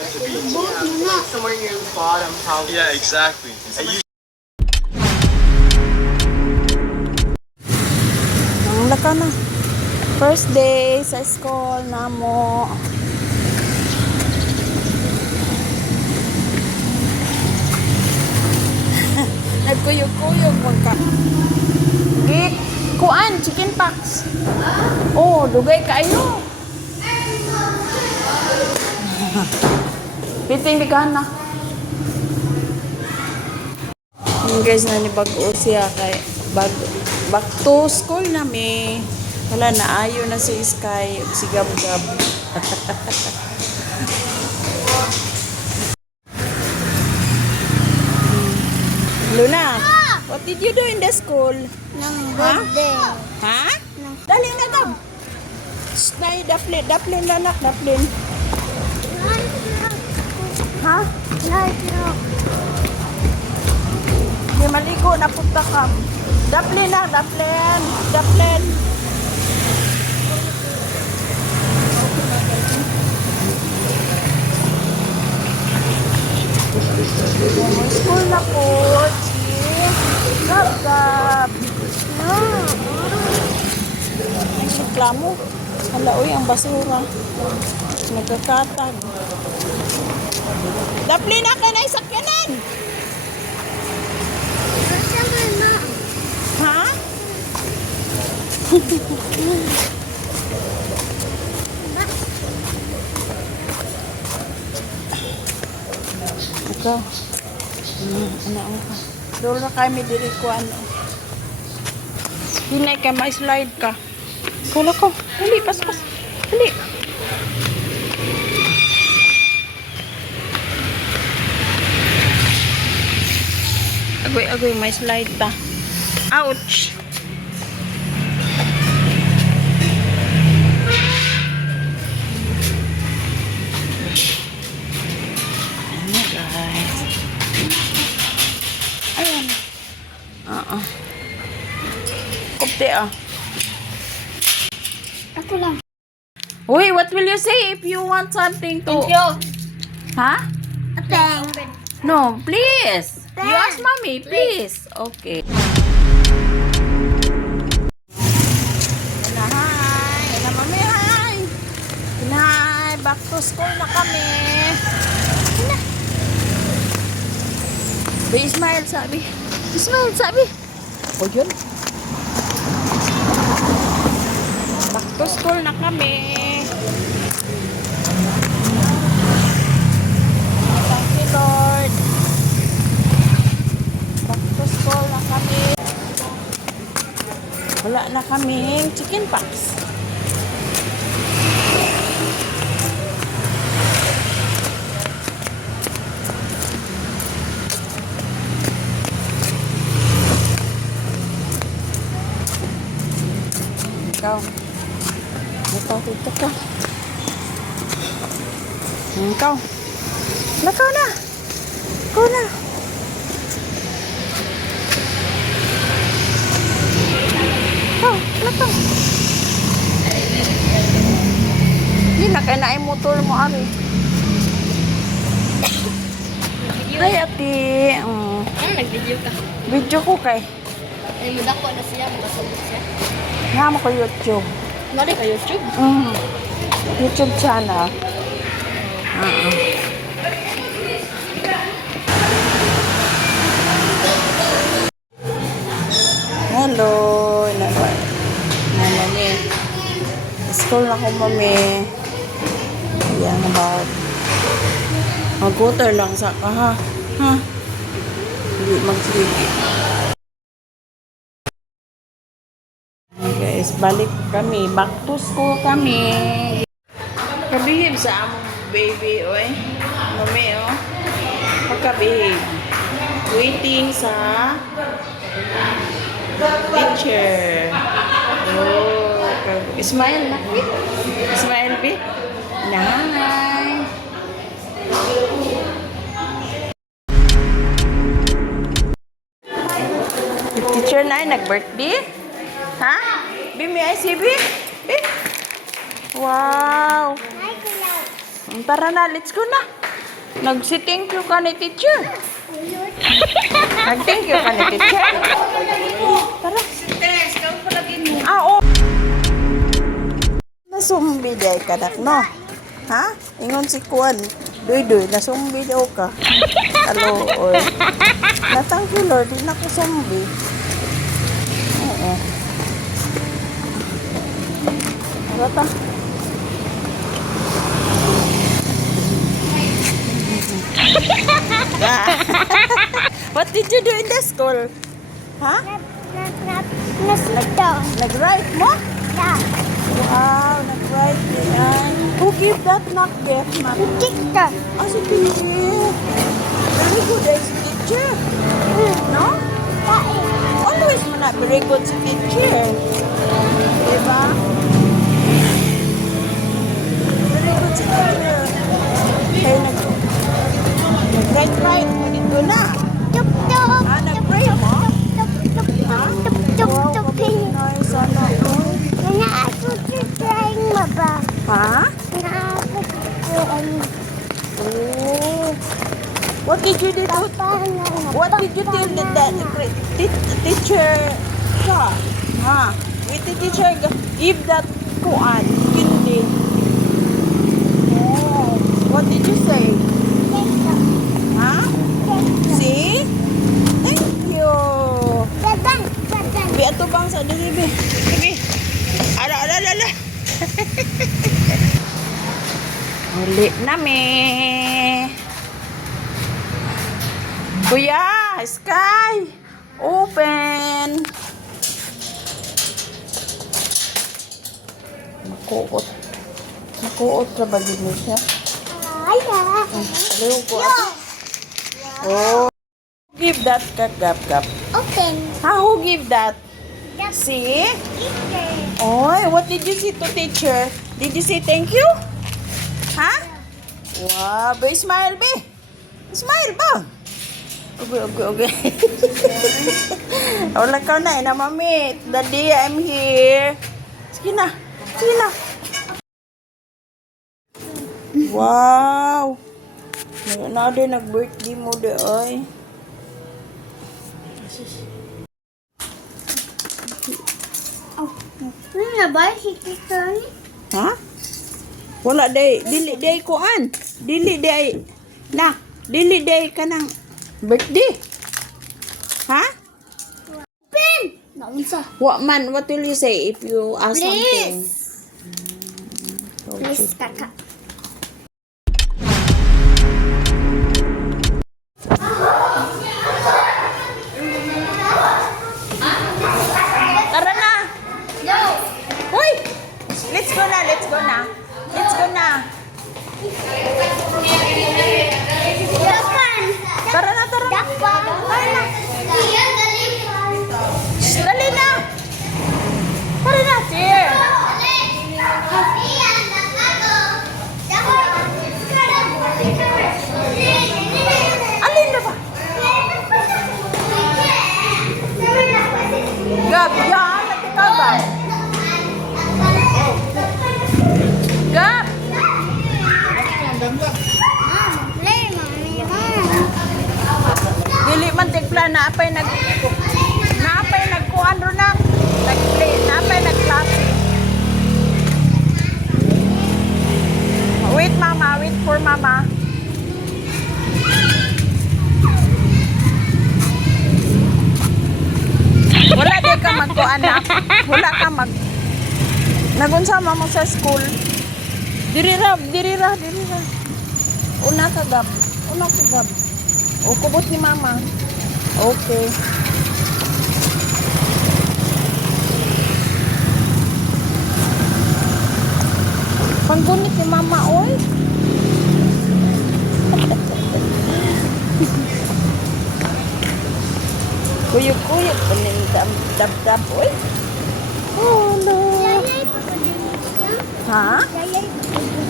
Somewhere near the bottom, probably. Yeah, exactly. Ang laka na. First day sa school na mo. Nagkuyog-kuyog magka. Git, kuan, chicken pox. Oh, dugay kayo. Piting bigahan na. Guys, na ni bago siya kay back to school na mi. Wala na ayo na si Sky ug si Gab-Gab. Luna, what did you do in the school? Nang birthday. Ha? Dali na Gab. Snay, daplin na nak, daplin. Ha? Di maligo na punta ka. Daplin na, daplin. Daplin. School na po, Gab-Gab. Ay, reklamo. Hala, uy, ang basura. Nagkakatag. Daplin na ka na isakyanan. Ha? Ikaw. Ano ka? Doon na kami diri ko ano. Hinay ka, may slide ka. Kala ko. Dali, pas. Dali. Agoy, may slide ta. Ouch! Ano guys? Ayan. Kupte Ako lang. Uy, what will you say if you want something to... Thank you. Ha? Open. No, please. You ask mommy, please. Okay. Hi. Na mami, hi. Hi. Back to school na kami. Be smile, sabi. Smile, sabi. O yun. Back to school na kami. Thank you, Lord. Back to school na kami. Wala na kaming chicken pox. Ikaw. Dito ka. Ikaw. Lakaw na. Ikaw na. Lakaw. Hindi na kaya na motor mo, Ari. Ay, ati. Ano, nag-video ka? Video ko kay. Ay, madako na siya. Masabot siya. Nga mo ko YouTube. Nari ka YouTube? YouTube channel. Hello. Mami. School na ko, mami. Yan about. Mag-water lang sa ka, ha? Ha? Hindi magsige. Guys, balik kami. Back to school kami. Kabihib sa among baby, oy. Mami, oh. Pagkabihib. Waiting sa teacher. Oh, smile na. Smile, bi. Nice. Teacher na nag-birthday? Ha? Bi, may ICB? Bi? Wow. Tara na, let's go na. Nag-thank you ka ni teacher. Nag-thank you ka ni teacher. Tara. Oo. Nasumbi day ka dak, no? Ha? Ingon si Kuan. Doy, nasumbi daw ka. Hello, oy. Thank you, Lord. Di na ko sumbi. Oo. Rata. What did you do in the school? Ha? Nag-write mo? Yeah. Wow, nag-write yan. Who gave that knock gift, ma'am? Teacher. Ah, si teacher. Very good as teacher. No? Always mo na very good si teacher. Diba? Very good si teacher. Kaya nag-write mo dito na. Tuk tuk. Ah, nag-pray mo? Tuk tuk tuk tuk tuk Wow, tuk. nice. Ano? Kaya ako trying maba. Ha? Kaya ako trying. Oh. What did you do? What did you tell the teacher? Ka? Ha? With the teacher, give that kuan, kindi. Oh. What did you say? Ha? See? Thank you. Bi ato bang sa dili bi. Bi. Ala. Uli nami. Kuya, Sky. Open. Makuot ka ba din siya? Aliw ko ato. Oh. Give that gap. Open. Who give that? See? Oy, what did you say to teacher? Did you say thank you? Ha? Wow, be smile be. Smile ba? Okay. Wala ka na, ina mami. Daddy, I'm here. Sige na. Wow. Na din nag-birthday mo de ay. Ano na ba si teacher? Ha? Wala day, dili day kuan. Dili day kanang birthday. Ha? Open. Naunsa? What will you say if you ask something? Please, kaka. Tara na. Go. Hoy! Let's go na. Dapan. Tara na. Dapan. Shh, dali na. Tara na. Here. Alin na ba? Gab, yan. Ikaw ba? Gab. Dili man tigpla na apay nagkuan ro na. Nagplay, na apay nagklase. Wait mama, wait for mama. Wala di ka magkuan na. Wala ka mag nagunsama mo sa school. Diri ra. Una ka gab. O kubot ni mama. Okay. Panggunit ni mama oy. Kuyuk-kuyuk pening dap oy. Oh no. Ha?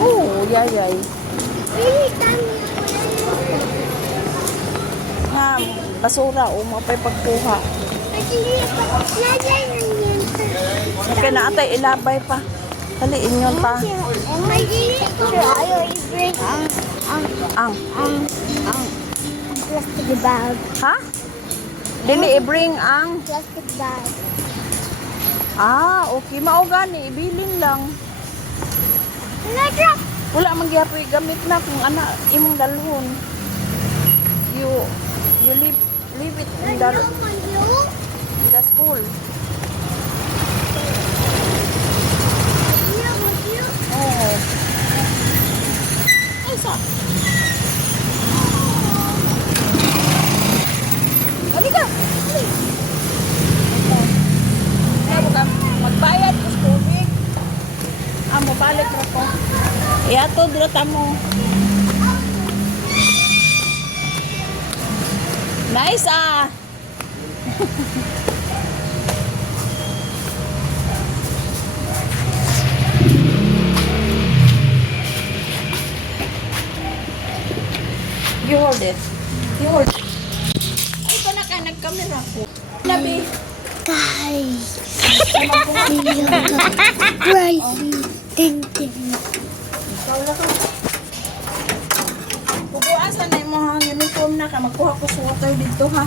Oh, yayay. Ha, basura o mapay pagkuha. Okay na atay ilabay pa. Haliin yun pa. Ang. Plastic bag. Ha? Dili i-bring ang. Plastic bag. Okay. Mao gani. Ibilin lang. Nag-drop. Wala man gyapon gamit na kung ana imong dalhon. You leave it in the school. Oh. Isa. Halika. Magbayad ko sa tubig. Mabalik na ko. Iato, drata mo. Nice, You hold it. You hold it. Ay, ito na ka, nag-camera ko. Nabi. Guys. Crazy. Ting ting. Pupuan sa na yung mga uniform na ka. Magkuha ko sa water dito, ha?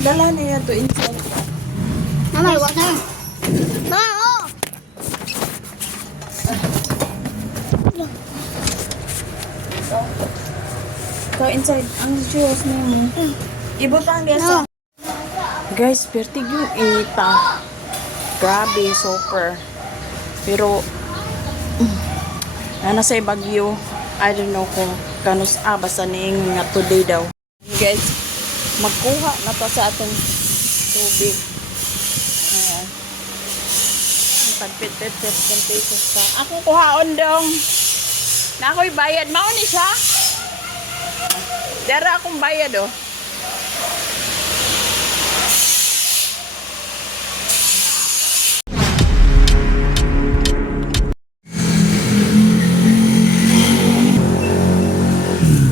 Dala niya to inside. Mama, water. Mama, oh. So, inside. Ang shoes mo. Ibutang niya sa... Guys, pertig yung inita. Grabe, super. Pero, nasa Bagyo, I don't know kung kanus basta niing nga today daw. Guys, magkuha na to sa atong tubig. Ayan. Pagpit-pit, 15 pesos pa. Ako kuhaon dong. Na ako'y bayad. Mauni siya. Dara akong bayad, oh.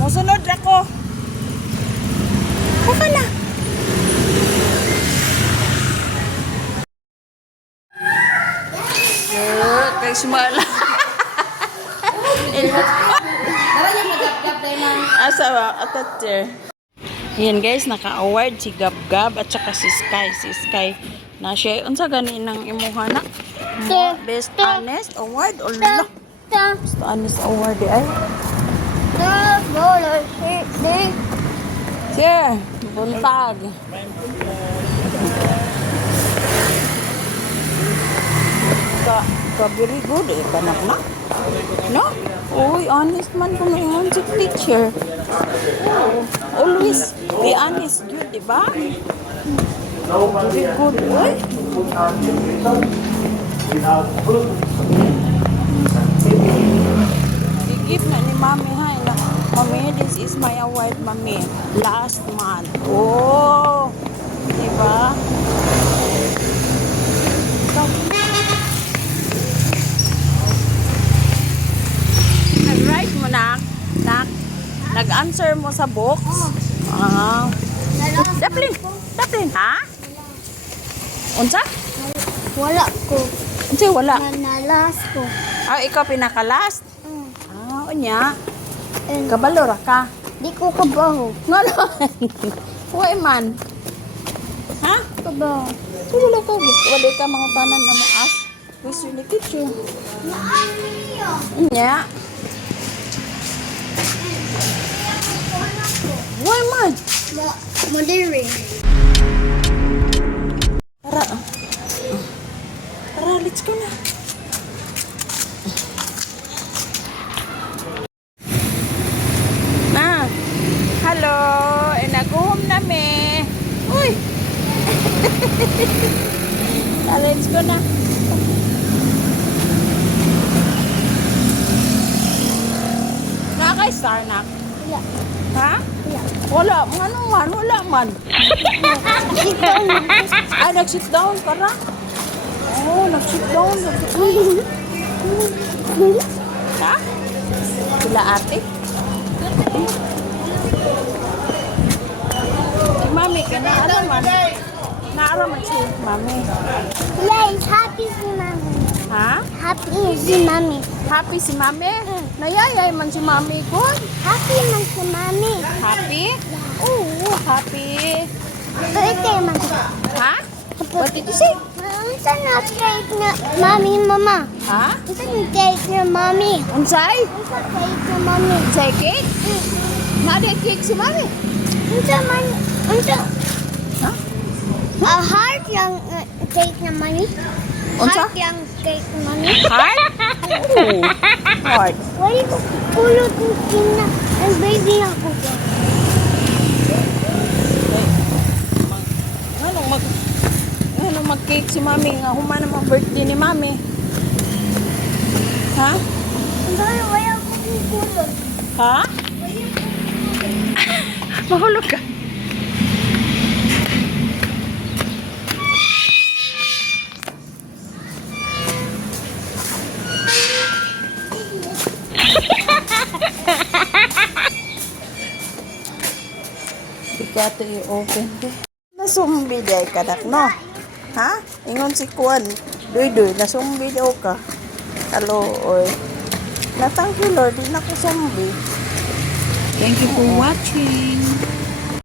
Musunod ako. Baka na. Kay sumala. Asa ba? Atatir. Yan guys, naka-award si Gab-Gab at saka si Sky. Si Sky na siya. Unsa gani ng imuha na? Best Honest Award? O la? Best Honest Award ay. Sir, buntag. Very good eh, kanak na. No? Uy, honest man kung ngayon si teacher. Oh, always be honest, good, di ba? Very good, uy. I-give na ni Mami, ha? Mami, this is my award, Mami. Last month. Oh, di ba? Nag-write mo na, nag-answer mo sa box. Daplin, ha? Unsa? Wala ko. Unsa wala? Nanalas ko. Ikaw pinaka-last? Unya. Kabalo ra ka? Di ko kabaho. Ngano? Huwag man. Ha? Kabaho. Wala ko. Wala ka mga tanan na mo-ask. Where's your teacher? Unya. Why man? Modern. Tara. Tara, let's go na. Hello. Naguhom na me. Uy. Let's go na. Nakaka-star na. Wala. Ha? Wala. Wala. Ano man? Wala man. Ay, nag-sit down para? Oh, nag-sit down. Ha? Sila ate? Si Mami, naaraman. Naaraman si Mami. Yay, happy si Mami. Ha? Happy si Mami. Happy si Mami? Nayayay man si mami ko. Happy man si mami. Happy? Oo, happy. Birthday man. Ha? What did you say? Unsa na cake na mami mama? Ha? Unsa na cake na mami? Unsay? Unsa cake na mami? Unsay cake? Mada cake si mami. Unsa man? Unsa? Ha? A heart lang cake na mami? Unsa? Heart lang cake na mami? Heart? Oo. Heart. Wali ko kulot ng kina. Ang baby na ko. Anong mag-cake si mami? Nga human naman birthday ni mami. Ha? Dahil wala ko kulot. Ha? Mahulog ka. Ikato i-open ko. Nasumbi day ka dak, no? Ha? Ingon si Kuan. Doy, nasumbi daw ka. Kalooy. Natang you, Lord. Di na ko sumbi. Thank you for watching.